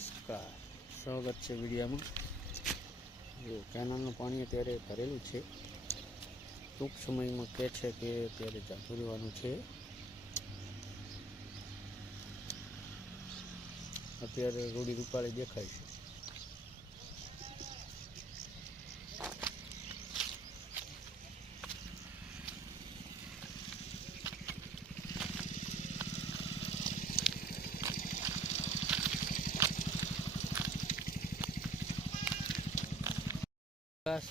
નમસ્કાર, સ્વાગત છે વિડીયોમાં। જો કેનાલનું પાણી અત્યારે ભરેલું છે, ટૂંક સમયમાં કહે છે કે અત્યારે ચાલુ રહેવાનું છે। અત્યારે રોડી રૂપાળી દેખાય છે।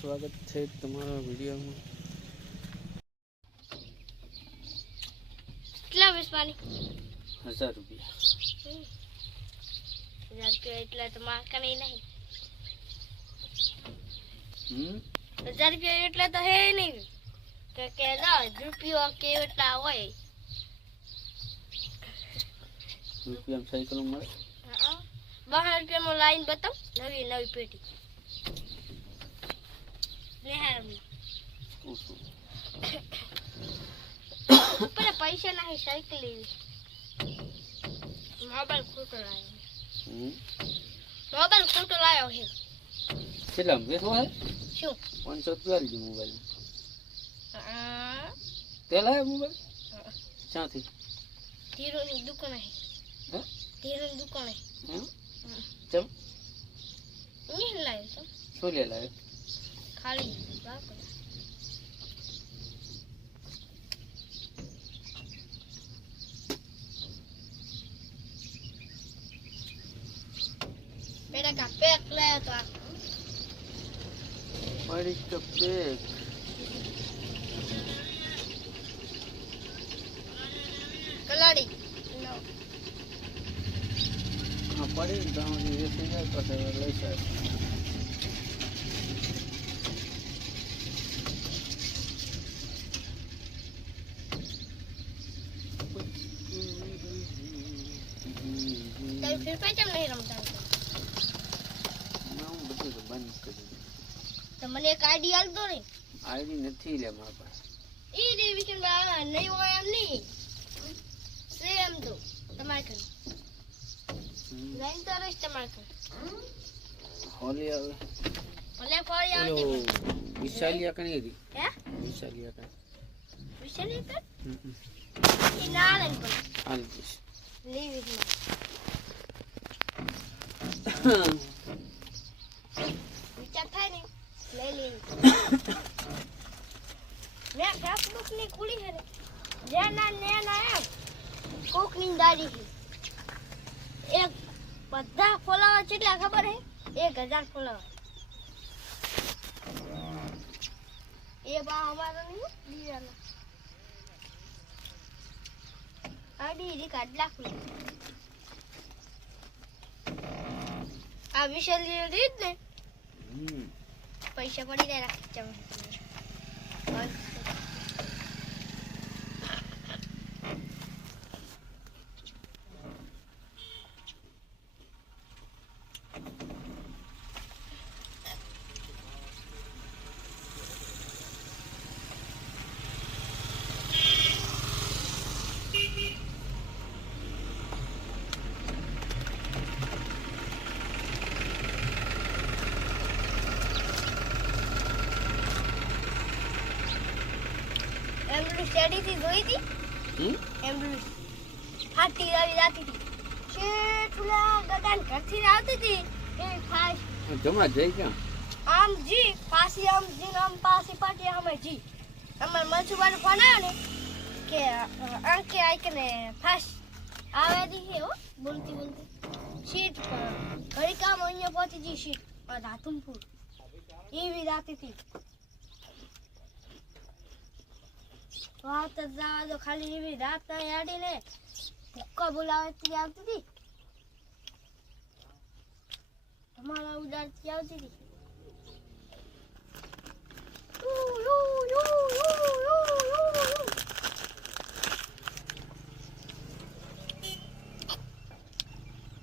સ્વાગત છે તમારા વિડીયોમાં। કેટલા વેચવાની? 1000 રૂપિયા। 1000 રૂપિયા એટલે તો માર્કા નહીં 1000 રૂપિયા એટલે તો હે નહીં કે 10 રૂપિયા કે એટલા હોય રૂપિયા સાયકલ મળે। 12 રૂપિયામાં લાઈન બતાવ, નવી પેટી પેલા પૈસા નહીં, સાયકલ લેવી। મોબાઈલ ખોટો લાયો છે। કેટલા વેચવો હે? શું 500 રૂપિયા લીધી મોબાઈલ? તે લાયો મોબાઈલ ક્યાંથી? ધીરોની દુકાન હે। ધીરોની દુકાન હે। ચમ નહીં લાયો છો? શું લે લાયો? ખાલી વાપર। બેટા કા પેક લાયો તો પડી તો પેક કલાડી હા પડી તો વેચી જાય પછી લઈ જાય। फिर पे चम नहीं रमता ના હું બધું તો બંધ કરી દીધું। तो મને એક આઈડી આલ દો ને। આઈડી નથી લે મારા પાસે। ઈ રે વીકેન્ડ માં નહીં હોય એમ નહીં, સેમ તો તમારે કર લાઈન તો રસ તમારે કર હોલી આવે ભલે ફોડી આવતી વિશાલિયા કણી હતી? હે વિશાલિયા કણ વિશાલી કર ઈ ના લઈને પણ હાલ જઈશ લીવ ઇટ વિચાર થાય ને લઈ લેવી। મેં ફેસબુક ની ખુલી છે ને, જેના નેના એમ કોક ની દાડી છે, એક બધા ફોલોવર કેટલા ખબર હે? 1000 ફોલોવર। એ બા અમારો નહીં દીવાનો આડી રિકાર્ડ લાખું આ વિશાલી રીત ને પૈસા પડી જાય રાખી ચમ સ્ટડી થી જોઈ હતી। એમ્બ્યુલન્સ ફાટી જાતી હતી, શેઠુલા ગગન ઘરથી આવતી હતી એ ફાસ્ટ જમા જઈ ક્યાં આમ જી પાસી આમ જી આમ પાસી પાટી અમે જી અમાર મજુબાનો ફોન આવ્યો ને કે અંકે આઈકને ફાસ્ટ આવે દી હો બોલતી સીટ પર ઘડી કામ અહીંયા પહોંચી જી સીટ રાધુમપુર એવી જાતી હતી। વાત જવા દો, ખાલી એવી રાત ના યાડી ને ભૂક્કા બોલાવતી આવતી હતી, તમારા ઉડાડતી આવતી હતી।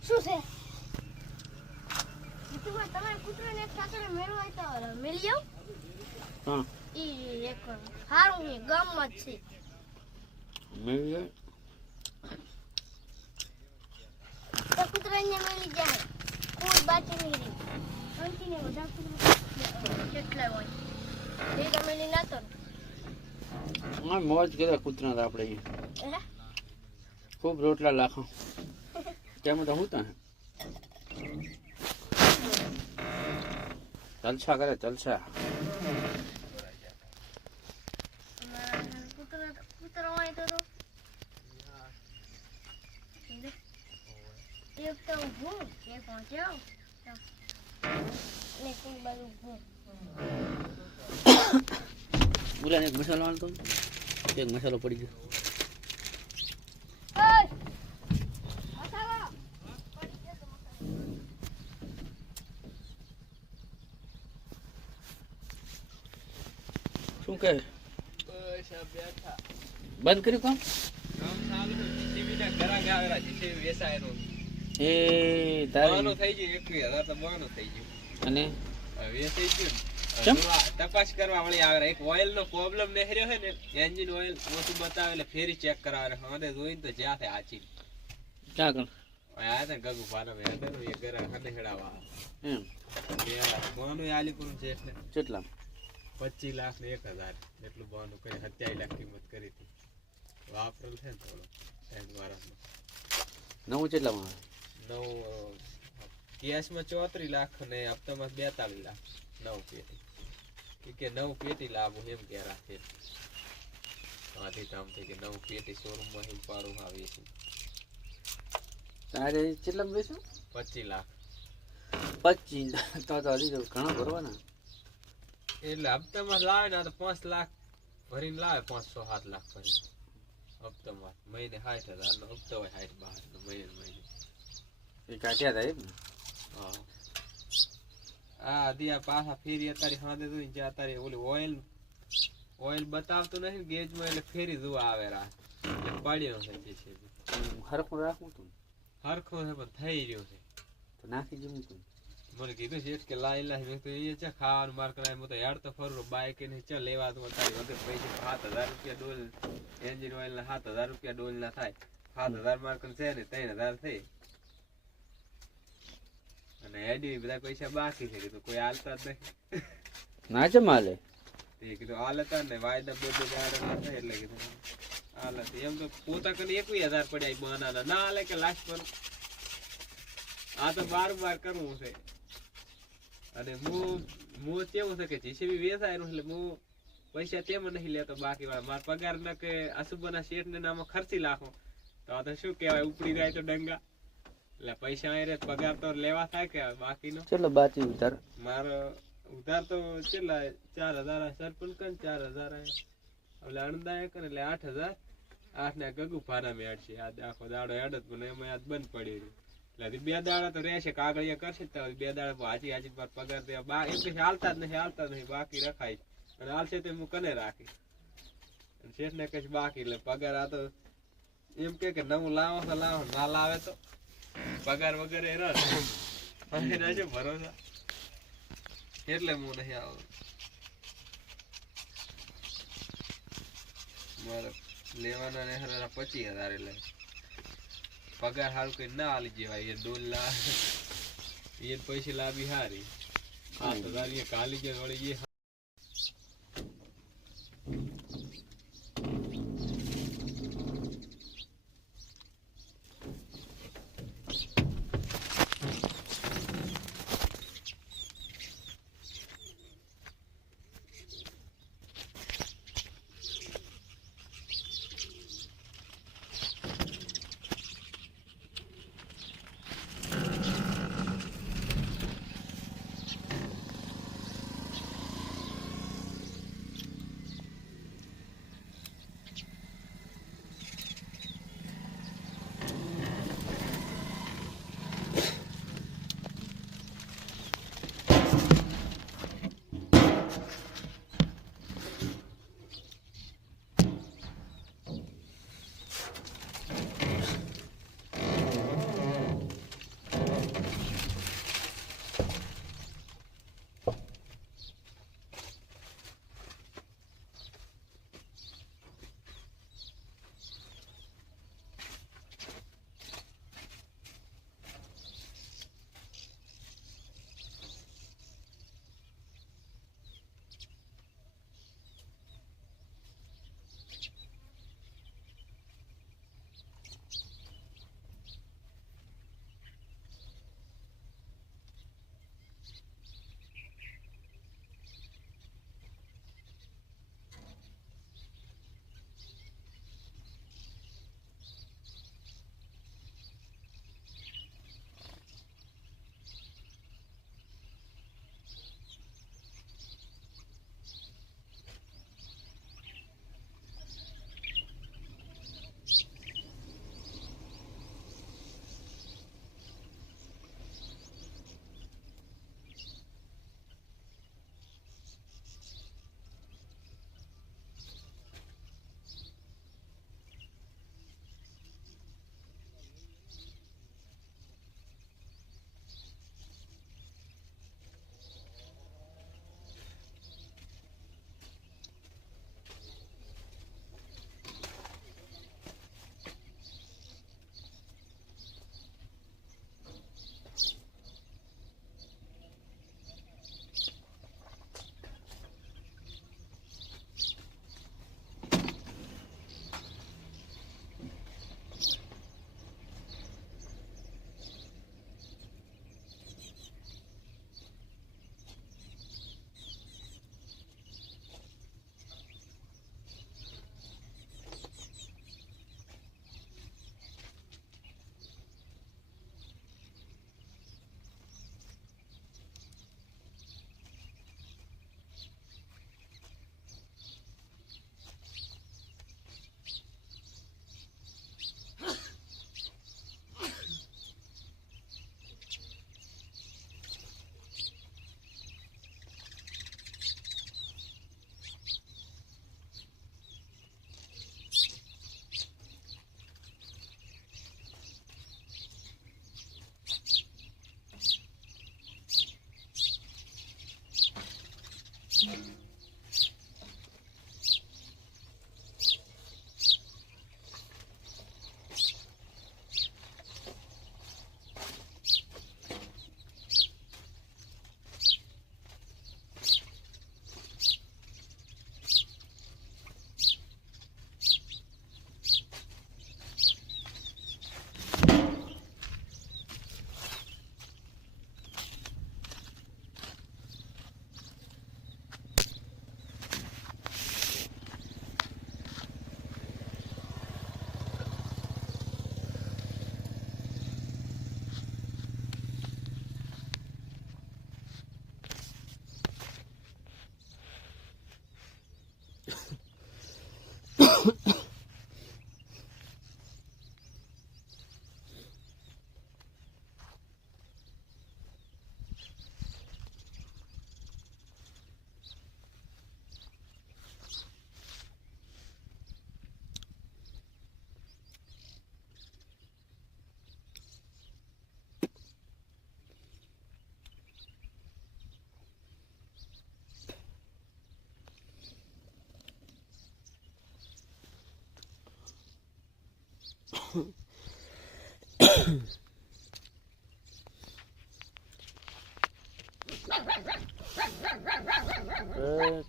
શું છે તમારે કૂતરાને એક સાથે મેળવો હોય તો મેળી આવ। હા ઈ એક હારું છે, ગામમાં જ છે। મેળી તો કૂતરાને મેળી જાય કોઈ બાકી નહીં રહી કન્ટિન્યુ બધા કૂતરું કેટલા હોય એ તમે લઈ નાતો હા મોજ કર્યા કૂતરા આપણે અહીંયા ખૂબ રોટલા લાખો કેમ તો હું ત્યાં જલસા કરે જલસા કૂતરો હોય તો એક તો ઊભું એક પહોંચ્યો ને કોઈ બાજુ ઊભું બોલા એક મસાલો આલતો એક મસાલો પડી ગયો શું કહે બંધ કર્યું કામ એ તારું થઈ ગયું 21,000 તો બોનું થઈ ગયું અને વેચાઈ ગયું કેમ? તપાસ કરવા વાળી આવે એક ઓઇલ નો પ્રોબ્લેમ નીકળ્યો છે ને એન્જિન ઓઇલ ઓછું બતાવે એટલે ફેરી ચેક કરાવે હવે જોઈને તો જ્યાં થાય આચી ક્યાં કર આ ને ગગુ પાનો મે અંદર એ ઘરે હને હેડાવા એમ બોનું આલી કરું છે એટલે કેટલા 25 લાખ ને 1,000 એટલું બોનું કરી 27 લાખ કિંમત કરી હતી વાપરેલ છે ને થોડો સાઈડ વાળામાં નવું કેટલામાં આવે નવ કેશમાં 34 લાખ ને હપ્તામાં 42 લાખ 9 પેટી કે 9 પેટી લાવું એમ કે રાખે આથી કામ થઈ કે 9 પેટી શોરૂમમાં હિમ પાડું આવી છે તારે કેટલામાં બેસું 25 લાખ 25 તો હજી તો ઘણા ભરવાના એટલે હપ્તામાં લાવે ને તો 5 લાખ ભરીને લાવે 5-7 લાખ ભરીને હપ્તામાં મહિને 60,000 નો હપ્તો હોય 60-62 નો મહિને એ કાઢ્યા હતા એમ ને હા આ દિયા પાછા ફેરી અત્યારે હાથે જોઈને જ્યાં અત્યારે ઓલી ઓઇલ બતાવતું નથી ગેજમાં એટલે ફેરી જોવા આવે રાત એટલે પડ્યો છે હરખું રાખવું તું હરખો છે પણ થઈ રહ્યો છે તો નાખી જવું તું મને કીધું છે કે લાઈ મેં તો એ છે ખાવાનું માર કરાય હું તો યાર તો ફરું બાઈક ને ચલ લેવા તો અત્યારે વધુ પૈસા 7,000 રૂપિયા ડોલ એન્જિન ઓઇલ ના 7,000 રૂપિયા ડોલ ના થાય 7,000 માર્ક છે ને 3,000 થઈ અને એડી બધા પૈસા બાકી છે કીધું કોઈ હાલતા જ નહીં ના છે માલે તે કીધું હાલતા ને વાયદા બધે ગાડે ના થાય એટલે કીધું હાલત એમ તો પોતા કને 21,000 પડ્યા બનાના ના હાલે કે લાસ્ટ પર આ તો બાર કરવું છે અને હું કેવું છે કે જીસીબી વેચાયનું એટલે હું પૈસા તેમાં નહીં લેતો બાકી વાળા મારા પગાર ના કે અશુભના શેઠ ને નામાં ખર્ચી નાખો તો આ તો શું કહેવાય ઉપડી જાય તો ડંગા એટલે પૈસા અહીં રે પગાર તો લેવા થાય કે બાકીનો ચલો બાકી ઉતાર મારો ઉધાર તો કેટલા 4,000 સરપંચ કન 4,000 એટલે અણદાય કન એટલે 8,000 8 ને ગગુ ભાડા મેળશે આ આખો દાડો હેડત પણ એમાં આજ બંધ પડી રહ્યું એટલે 2 દાડા તો રહેશે કાગળિયા કરશે તો 2 દાડા હાજી પર પગાર દે એમ કે હાલતા જ નહીં બાકી રખાય અને હાલશે તો હું કને રાખી શેઠ ને કઈ બાકી એટલે પગાર આ તો એમ કે નવું લાવો તો લાવો ના લાવે તો પગાર વગેરે રસ એના શું ભરોસા એટલે હું નહીં આવું મારે લેવાના ને 25,000 એટલે પગાર સારું કઈ ના આલી જેવાય એ ડોલા એ પૈસા લાવી હારી 7,000 એ કાલી જે વળી એ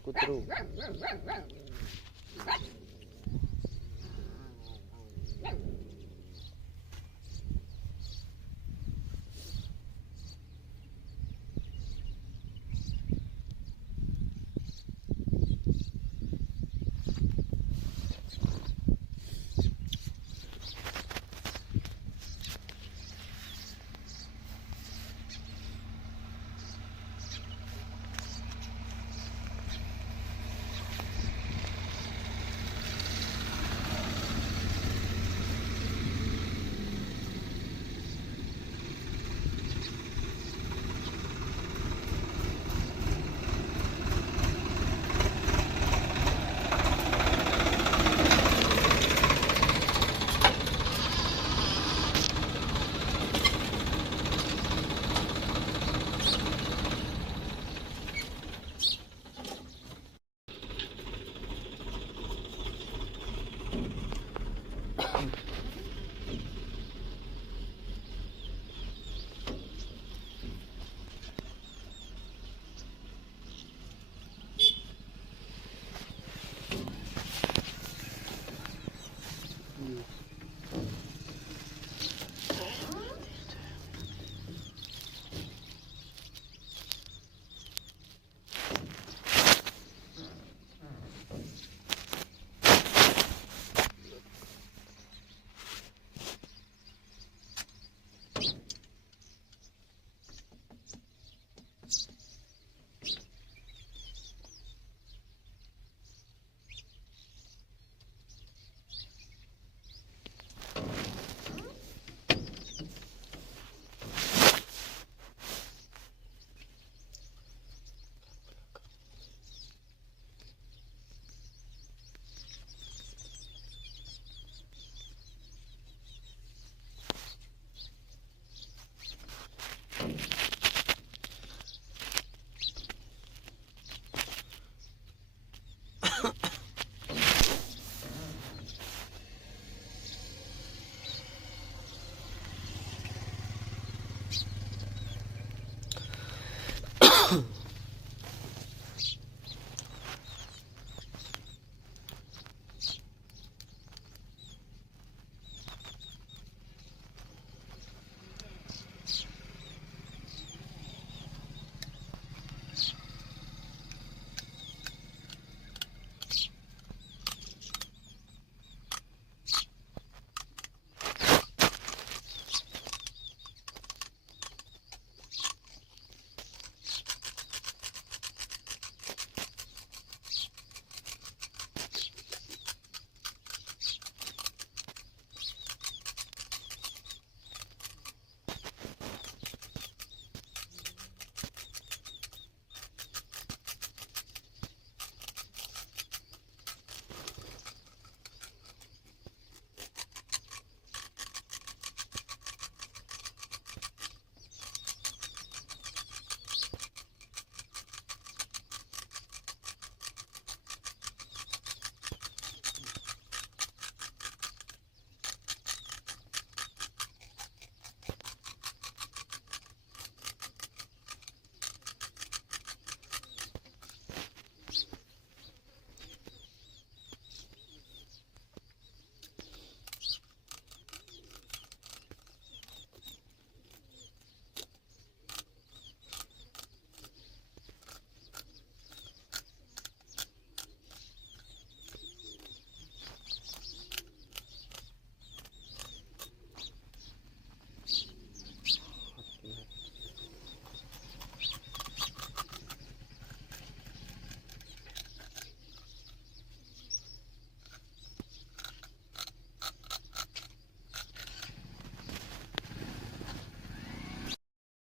કૂતરું